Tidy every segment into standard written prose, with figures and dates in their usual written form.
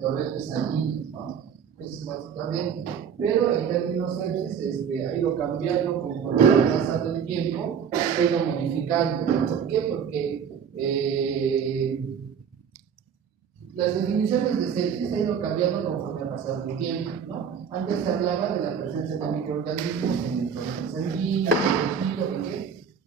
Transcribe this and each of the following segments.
los restos sanguíneos, ¿no? Eso básicamente. Pero en términos sepsis ha ido cambiando conforme ha pasado el tiempo, se ha ido modificando. ¿Por qué? Porque las definiciones de sepsis han ido cambiando conforme ha pasado el tiempo, ¿no? Antes se hablaba de la presencia de microorganismos en el torrente sanguíneo, en el tejido, que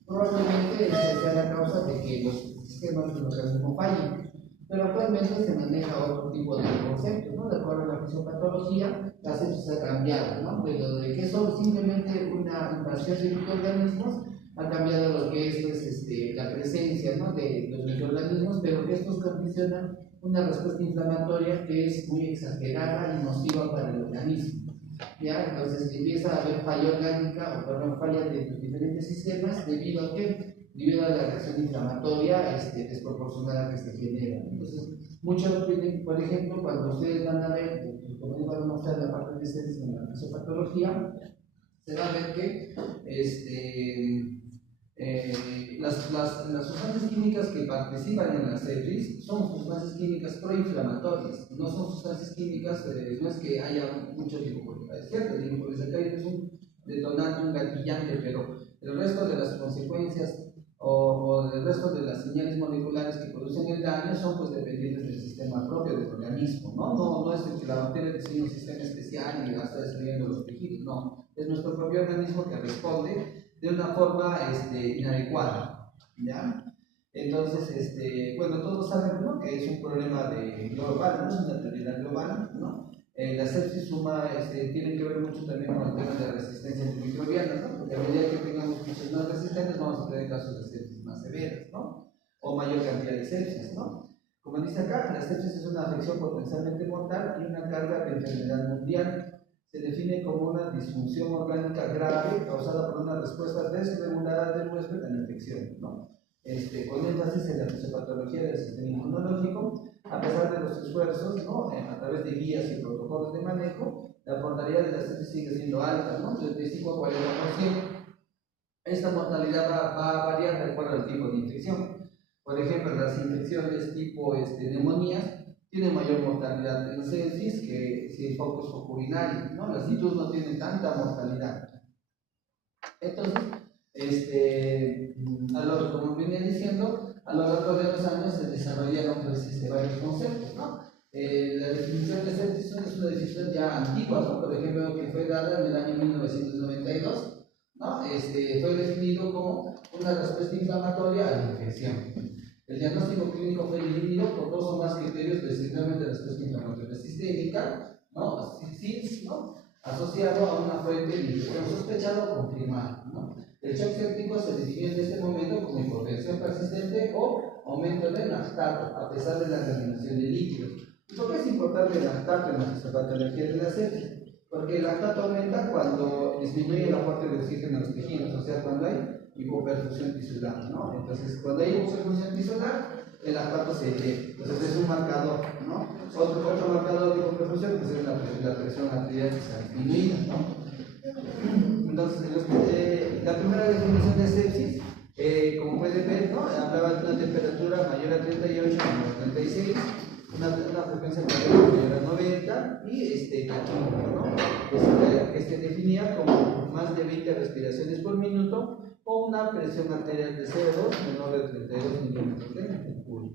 probablemente sea la causa de que los sistemas del organismo fallen. Pero actualmente se maneja otro tipo de conceptos, ¿no? De acuerdo a la fisiopatología, la sepsis ha cambiado, ¿no? De lo de que es simplemente una invasión de microorganismos, ha cambiado lo que es pues, la presencia, ¿no? De los microorganismos, pero que estos condicionan una respuesta inflamatoria que es muy exagerada y nociva para el organismo. ¿Ya? Entonces empieza a haber falla orgánica o perdón, falla de los diferentes sistemas debido a que debido a la reacción inflamatoria desproporcionada que se genera. Entonces, muchos, por ejemplo, cuando ustedes van a ver, como les van a mostrar la parte de sepsis en la fisiopatología, se va a ver que las sustancias químicas que participan en la sepsis son sustancias químicas proinflamatorias, no son sustancias químicas, no es que haya mucho glicosacarídeo, es cierto, el glicosacarídeo es un detonante, un gatillante, pero el resto de las consecuencias o el resto de las señales moleculares que producen el daño son pues dependientes del sistema propio del organismo, no es que la bacteria tiene un sistema especial y va a estar destruyendo los tejidos, no, es nuestro propio organismo que responde de una forma inadecuada, ¿ya? Entonces, bueno, todos saben, ¿no?, que es un problema global, ¿no? Es una prioridad global, ¿no? La sepsis tiene que ver mucho también con el tema de la resistencia antimicrobiana, ¿no? Porque a medida que tengamos muchas más resistentes vamos a tener casos de sepsis más severas, ¿no? O mayor cantidad de sepsis, ¿no? Como dice acá, la sepsis es una afección potencialmente mortal y una carga de enfermedad mundial. Se define como una disfunción orgánica grave causada por una respuesta desregulada del huésped a la infección, ¿no? Con énfasis en la fisiopatología del sistema inmunológico, a pesar de los esfuerzos, ¿no?, a través de guías y protocolos de manejo, la mortalidad de la sepsis sigue siendo alta, ¿no?, 35 a 40%. Esta mortalidad va a variar de acuerdo al tipo de infección. Por ejemplo, las infecciones tipo neumonías tienen mayor mortalidad en sepsis que si el foco es foco urinario, ¿no? Las citrus no tienen tanta mortalidad. Entonces, como venía diciendo, a lo largo de los años se desarrollaron pues, varios conceptos, ¿no? La definición de sepsis es una definición ya antigua, ¿no? Por ejemplo, que fue dada en el año 1992, ¿no? Fue definido como una respuesta inflamatoria a la infección. El diagnóstico clínico fue dividido por dos o más criterios de síndrome de respuesta inflamatoria sistémica, ¿no? SIDS, ¿no?, asociado a una fuente de infección sospechada o confirmada, ¿no? El shock séptico se definió en este momento como hipotensión persistente o aumento del lactato a pesar de la eliminación de líquidos. ¿Por qué es importante el lactato en la fisiopatología de la sepsis? Porque el lactato aumenta cuando disminuye el aporte de oxígeno a los tejidos, o sea, cuando hay hipoperfusión tisular, ¿no? Entonces, cuando hay hipoperfusión tisular, el lactato se eleva. Entonces, es un marcador, ¿no? Otro marcador de hipoperfusión pues es la presión arterial que se ha disminuido, ¿no? Entonces, la primera definición de sepsis, como pueden ver, ¿no?, hablaba de una temperatura mayor a 38, menor a 36, una frecuencia mayor a 90 y taquígrafo, ¿no? Que se definía como más de 20 respiraciones por minuto o una presión arterial de 0,2 menor de 32 milímetros de mercurio.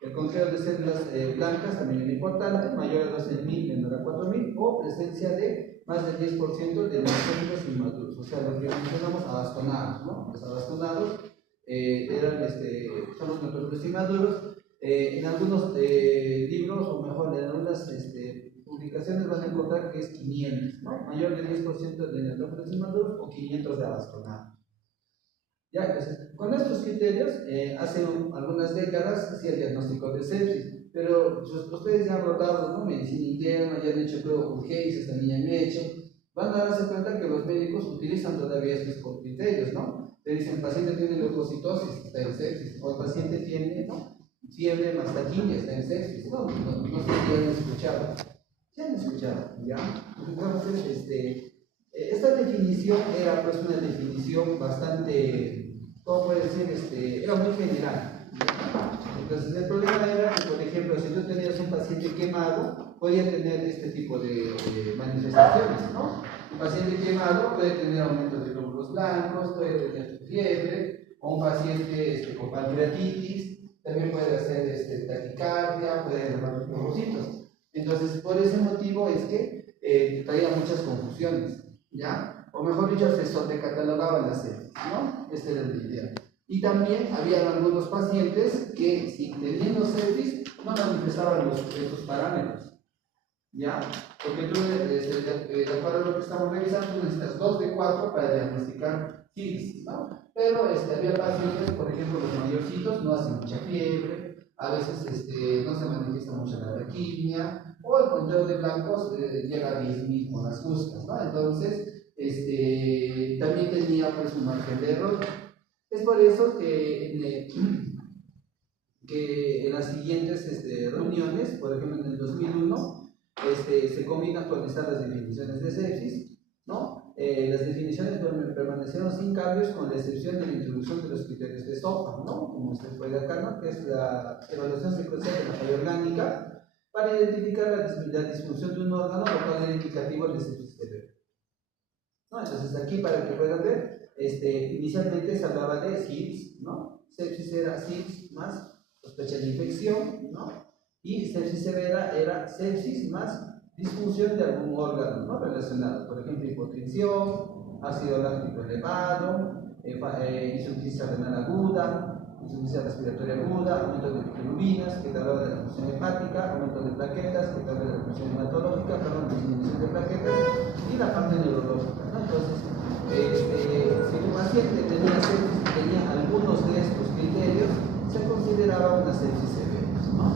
El conteo de células blancas también es importante, mayor a 12.000, menor a 4.000, o presencia de más del 10% de neutrófilos inmaduros, o sea, lo que mencionamos abastonados, ¿no? Los abastonados son los neutrófilos inmaduros. En algunos libros, o mejor, en algunas publicaciones van a encontrar que es 500, ¿no? Mayor del 10% de neutrófilos inmaduros o 500 de abastonados. Ya, entonces, con estos criterios, hace algunas décadas hacía el diagnóstico de sepsis, pero pues, ustedes ya han rotado, ¿no?, medicina interna, ya han hecho urgencias, también han hecho, van a darse cuenta que los médicos utilizan todavía estos criterios, ¿no? Te dicen, el paciente tiene leucocitosis, está en sepsis, o el paciente tiene, ¿no?, fiebre mastaquilla, está en sepsis, no sé si han escuchado. ¿Sí han escuchado? ¿Ya? Entonces, esta definición era pues una definición bastante, ¿cómo puede decir? Era muy general, Entonces el problema era que, por ejemplo, si tú tenías un paciente quemado, podía tener este tipo de manifestaciones, ¿no? Un paciente quemado puede tener aumento de glóbulos blancos, puede tener fiebre, o un paciente con pancreatitis, también puede hacer taquicardia, puede elevar los trombocitos. Entonces, por ese motivo es que traía muchas confusiones, ¿ya? O mejor dicho, se sobrecatalogaban las sepsis, ¿no? Este era el ideal. Y también había algunos pacientes que, si teniendo sepsis, no manifestaban estos parámetros, ¿ya? Porque tú, de acuerdo a lo que estamos revisando, tú necesitas 2 de 4 para diagnosticar sepsis, ¿no? Pero había pacientes, por ejemplo, los mayorcitos no hacen mucha fiebre, a veces no se manifiesta mucho la taquimia, o el conteo de blancos llega a 10.000 con las justas, ¿no? Entonces, también tenía pues un margen de error. Es por eso que en las siguientes reuniones, por ejemplo en el 2001, se comienza a actualizar las definiciones de sepsis, ¿no? Las definiciones permanecieron sin cambios con la excepción de la introducción de los criterios de SOPA, ¿no? Como usted puede acá, ¿no? Que es la evaluación secuencial de la falla orgánica para identificar la disfunción de un órgano, lo cual era indicativo de sepsis severa, ¿no? Entonces aquí, para que puedan ver, inicialmente se hablaba de SIDS, ¿no? Sepsis era SIDS más sospecha de infección, ¿no? Y sepsis severa era sepsis más disfunción de algún órgano, ¿no? Relacionado, por ejemplo, hipotensión, ácido láctico elevado, insuficiencia renal aguda, insuficiencia respiratoria aguda, aumento de bilirrubinas, que te hablaba de la función hepática, aumento de plaquetas, que te habla de la función hematológica, perdón, disminución de plaquetas, y la parte neurológica, ¿no? Entonces, si tu paciente tenía sepsis y tenía algunos de estos criterios, se consideraba una sepsis severa, ¿no?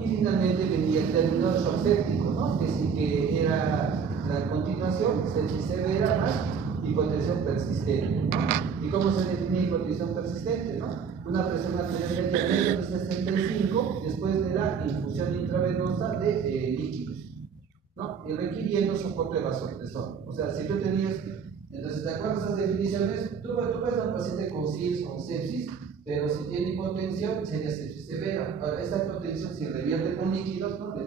Y finalmente venía el término shock séptico, ¿no? Que era la continuación, sepsis severa más hipotensión persistente, ¿no? ¿Y cómo se define hipotensión persistente, no? Una presión arterial media de 65 después de la infusión intravenosa de líquidos, ¿no? Y requiriendo soporte vasopresor. O sea, si tú tenías, entonces, de acuerdo a esas definiciones, tú puedes dar un paciente con SIDS o sepsis, pero si tiene hipotensión, sería sepsis severa. Ahora, esta hipotensión, si revierte con líquidos, ¿no? Le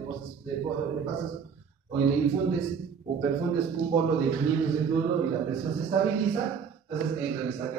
pasas o le infundes o perfundes un bolo de 500 de cloro y la presión se estabiliza, entonces entra en esta